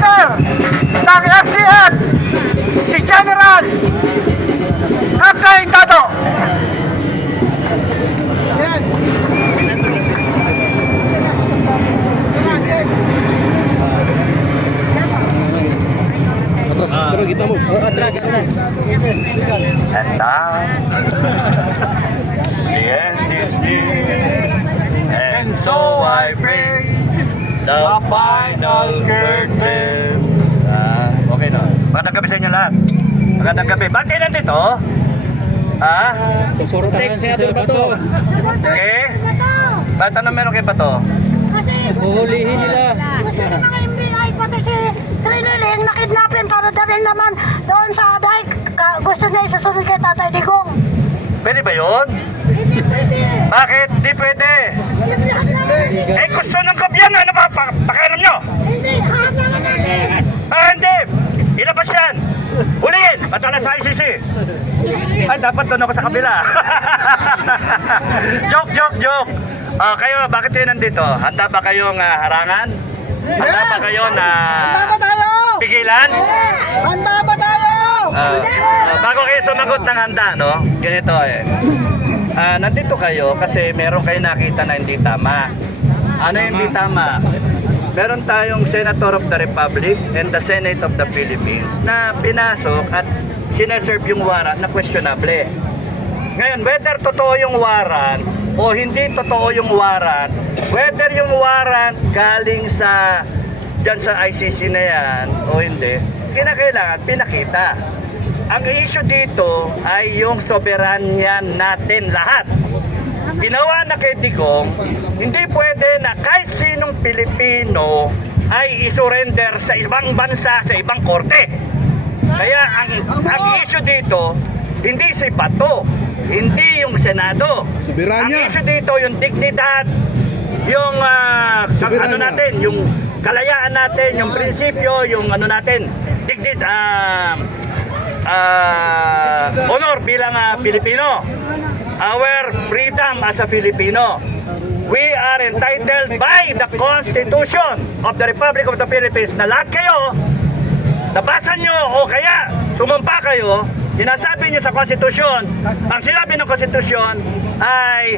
Commander ng FCF, si General Captain Tato. Atras kita mo. Atras. And now, the end is near, and so I face the final curtains. Okay na. Magandang gabi sa inyo lahat. Magandang gabi. Ba't kayo nandito? Ha? Susurtahan si Ato Bato. Okay? Ba't ano meron kay Bato? Kasi Huhulihin nila. gusto ng mga MBI pati si Triniling nakidnapin para dalhin naman doon sa dahil gusto niya isusunod kay Tatay Digong. Pwede ba yun? Hindi pwede. Bakit? Di pwede. Eh gusto ng gobyerno. Ano ba? Pakialam nyo? Hindi, hahanapin natin. Hindi. Ilabas yan. Huliin. Patala sa ICC. Ay, dapat doon ako sa kabila. Joke. Kayo, bakit kayo nandito? Handa ba kayong harangan? Handa ba kayo na pigilan? Handa ba tayo? Bago kayo sumagot ng handa, no? Ganito eh. Nandito kayo kasi meron kayo nakita na hindi tama. Ano yung hindi tama? Meron tayong Senator of the Republic and the Senate of the Philippines na pinasok at sineserve yung warrant na questionable. Ngayon, whether totoo yung warrant o hindi totoo yung warrant, whether yung warrant galing sa dyan sa ICC na yan o hindi, kinakailangan pinakita. Ang issue dito ay yung soberanya natin lahat. Ginawa na kay Digong, hindi pwede na kahit sinong Pilipino ay isurrender sa ibang bansa, sa ibang korte. Kaya ang issue dito, hindi si Bato, hindi yung Senado. Soberanya. Ang issue dito, yung dignidad, yung ano natin, yung kalayaan natin, yung prinsipyo, yung ano natin, honor bilang Pilipino. Our freedom as a Filipino. We are entitled by the Constitution of the Republic of the Philippines na lahat kayo, nabasa nyo o kaya sumumpa kayo, sinasabi nyo sa Constitution, ang sinabi ng Constitution ay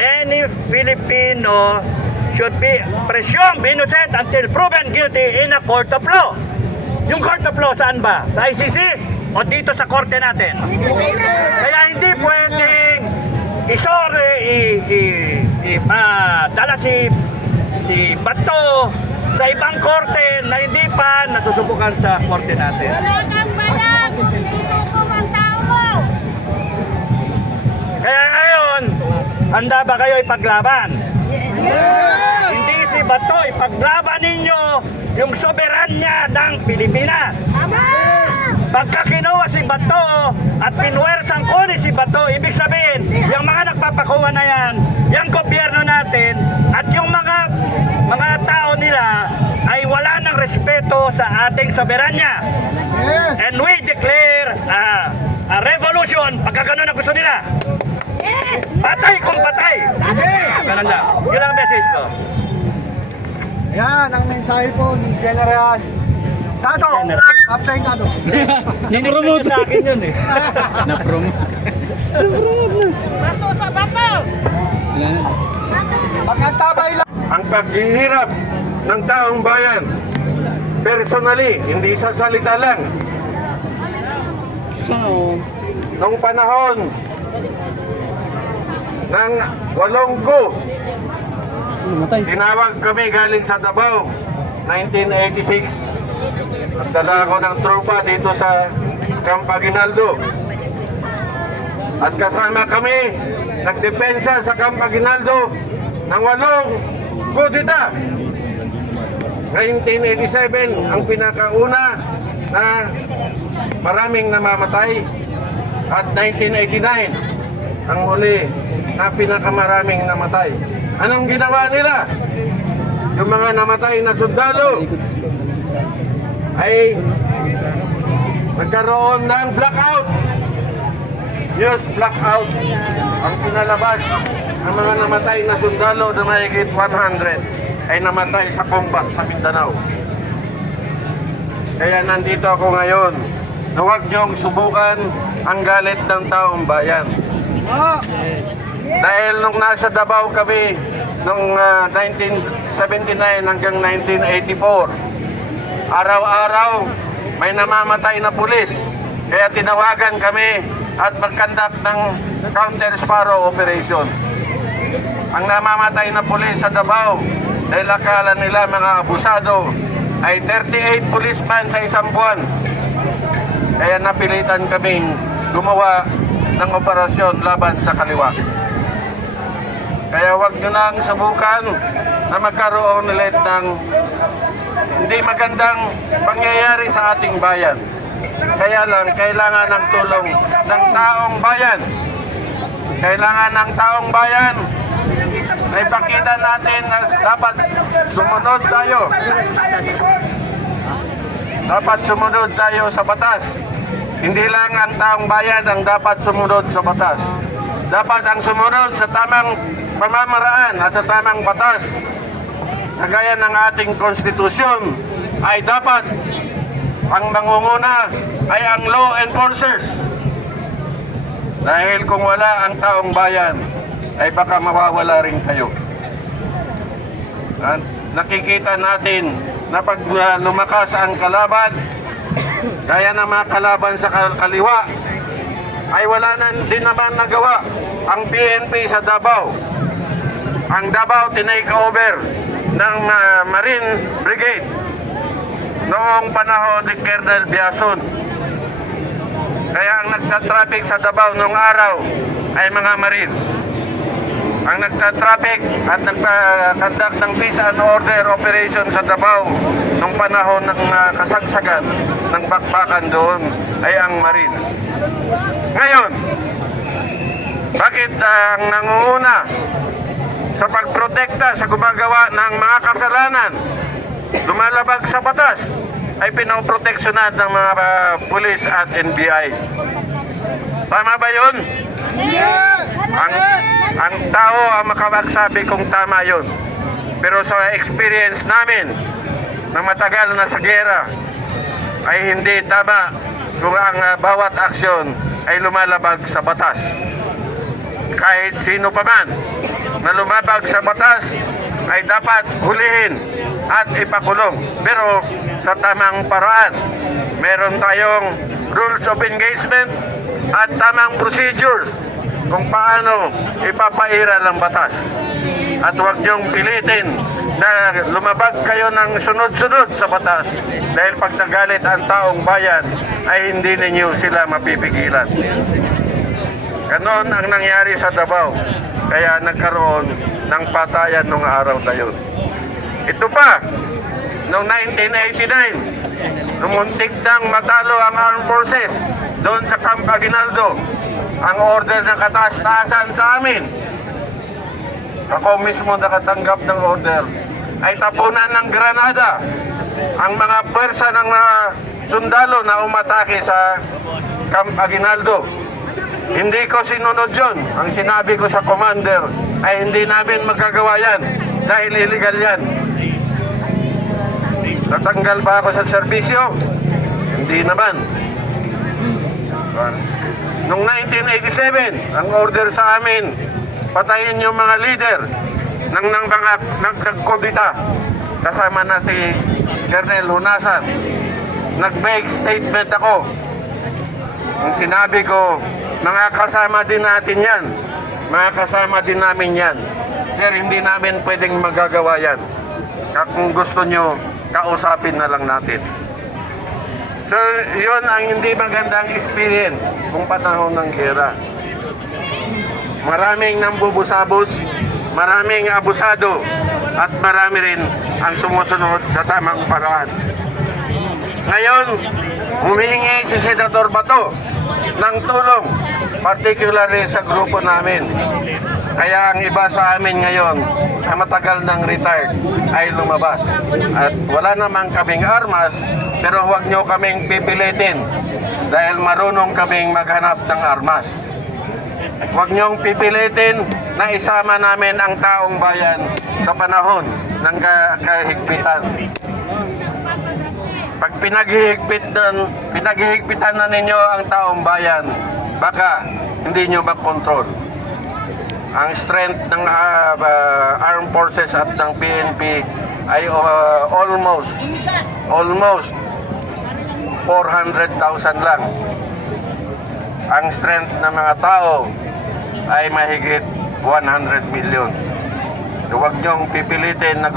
any Filipino should be presumed innocent until proven guilty in a court of law. Yung court of law saan ba? Sa ICC? O dito sa korte natin? Kaya hindi pwedeng dala si Bato sa ibang korte na hindi pa nasusubukan sa korte natin. Wala kang balat, isusukom ang tao mo. Kaya ngayon, handa ba kayo ipaglaban? Hindi si Bato, ipaglaban ninyo yung soberanya ng Pilipinas. Pagka kinuha si Bato at pinwersang kunin si Bato, ibig sabihin, yung mga nagpapakuha na yan, yung gobyerno natin, at yung mga tao nila ay wala ng respeto sa ating soberanya. Yes. And we declare a revolution pagka ganun ang gusto nila. Yes! Patay kung patay. Ganun lang. Yun ang message ko. Yan ang mensahe po ni General Tato. Captain Tato. Na-promote sa akin yun eh. Na-promote. Bato sa bato! Pagkantabay lang. Ang paghihirap ng taong bayan personally, hindi sa salita lang. Nung panahon ng 8 tinawag kami galing sa Davao 1986 at dala ako ng tropa dito sa Camp Aguinaldo at kasama kami nagdepensa sa Camp Aguinaldo ng 8 kudita. 1987 ang pinakauna na maraming namamatay at 1989 ang huli na pinakamaraming namatay. Anong ginawa nila? Yung mga namatay na sundalo ay nagkaroon ng blackout. Yes, blackout ang pinalabas. Ang mga namatay na sundalo na mahigit 100 ay namatay sa combat sa Mindanao. Kaya nandito ako ngayon na huwag niyong subukan ang galit ng taong bayan. Dahil nung nasa Davao kami nung 1979 hanggang 1984, araw-araw may namamatay na pulis. Kaya tinawagan kami at mag-conduct ng counter sparrow operation. Ang namamatay na pulis sa Davao dahil akala nila mga abusado ay 38 policemen sa isang buwan. Kaya napilitan kaming gumawa ng operasyon laban sa kaliwa. Kaya wag nyo nang subukan na magkaroon ulit ng hindi magandang pangyayari sa ating bayan. Kaya lang, kailangan ng tulong ng taong bayan. Kailangan ng taong bayan na ipakita natin na dapat sumunod tayo. Dapat sumunod tayo sa batas. Hindi lang ang taong bayan ang dapat sumunod sa batas. Dapat ang sumunod sa tamang pamamaraan at sa tamang batas. Kagaya ng ating konstitusyon ay dapat ang mangunguna ay ang law enforcers. Dahil kung wala ang taong bayan, ay baka mawawala rin kayo. Nakikita natin na pag lumakas ang kalaban, kaya ng mga kalaban sa kaliwa, ay wala na din naman nagawa ang PNP sa Davao. Ang Davao tinake over ng Marine Brigade noong panahon ni Colonel Biason. Kaya ang nagtatraffic sa Davao noong araw ay mga Marines. Ang nagtatraffic at nagpa-conduct ng peace and order operation sa Davao nung panahon ng kasagsagan ng bakbakan doon ay ang Marine. Ngayon, bakit ang nangunguna sa pagprotekta sa gumagawa ng mga kasalanan, lumalabag sa batas, ay pinoproteksyonan ng mga pulis at NBI? Tama ba yun? Ang tao ang makapagsabi kung tama yun. Pero sa experience namin na matagal na sa gera ay hindi tama kung ang bawat aksyon ay lumalabag sa batas. Kahit sino pa man na lumabag sa batas ay dapat hulihin at ipakulong. Pero sa tamang paraan. Meron tayong rules of engagement at tamang procedures kung paano ipapaira ng batas. At huwag niyong pilitin na lumabag kayo ng sunod-sunod sa batas dahil pag nagalit ang taong bayan ay hindi ninyo sila mapipigilan. Ganon ang nangyari sa Davao, kaya nagkaroon ng patayan nung araw na yun. Ito pa, noong 1989, numuntik nang matalo ang armed forces doon sa Camp Aguinaldo. Ang order ng kataas-taasan sa amin, ako mismo nakatanggap ng order, ay tapunan ng granada ang mga pwersa ng sundalo na umatake sa Camp Aguinaldo. Hindi ko sinunod yun. Ang sinabi ko sa commander ay hindi namin magagawa yan dahil illegal yan. Natanggal ba ako sa serbisyo? Hindi naman. Noong 1987, ang order sa amin, patayin yung mga leader ng nagkagkudita. Kasama na si Colonel Hunasan. Nag-make statement ako. Ang sinabi ko, mga kasama din natin yan. Mga kasama din namin yan. Sir, hindi namin pwedeng magagawa yan. Kung gusto nyo, kausapin na lang natin. So, yun ang hindi magandang experience kung panahon ng gera. Maraming nambubusabos, maraming abusado, at marami rin ang sumusunod sa tamang paraan. Ngayon, humihingi si Senator Bato ng tulong, particularly sa grupo namin. Kaya ang iba sa amin ngayon na matagal ng retired ay lumabas. At wala namang kaming armas, pero huwag nyo kaming pipilitin dahil marunong kaming maghanap ng armas. Huwag nyong pipilitin na isama namin ang taong bayan sa panahon ng kahigpitan. Pag pinaghihigpitan na ninyo ang taong bayan, baka hindi nyo makontrol. Ang strength ng armed forces at ng PNP ay almost 400,000 lang. Ang strength ng mga tao ay mahigit 100 million. So, huwag niyong pipilitin na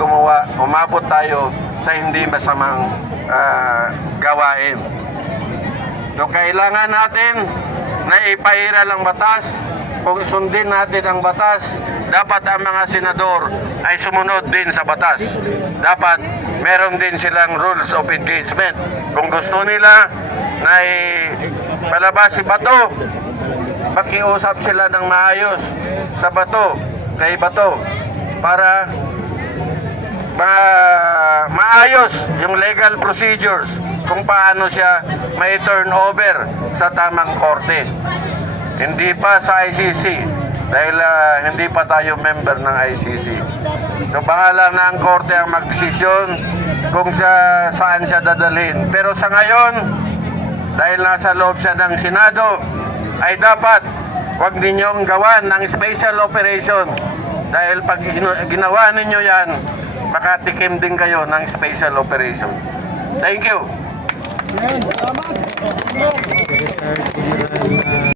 umabot tayo sa hindi masamang gawain. So, kailangan natin na ipairal ang batas. Kung sundin natin ang batas, dapat ang mga senador ay sumunod din sa batas. Dapat meron din silang rules of engagement. Kung gusto nila na palabas si Bato, makiusap sila ng maayos sa Bato, kay Bato, para maayos yung legal procedures kung paano siya may turn over sa tamang korte. Hindi pa sa ICC dahil hindi pa tayo member ng ICC. So bahala na ang korte ang magdesisyon kung saan siya dadalhin. Pero sa ngayon, dahil nasa loob siya ng Senado, ay dapat huwag ninyong gawan ng special operation. Dahil pag ginawa ninyo yan, makatikim din kayo ng special operation. Thank you. Yan, salamat. Retired General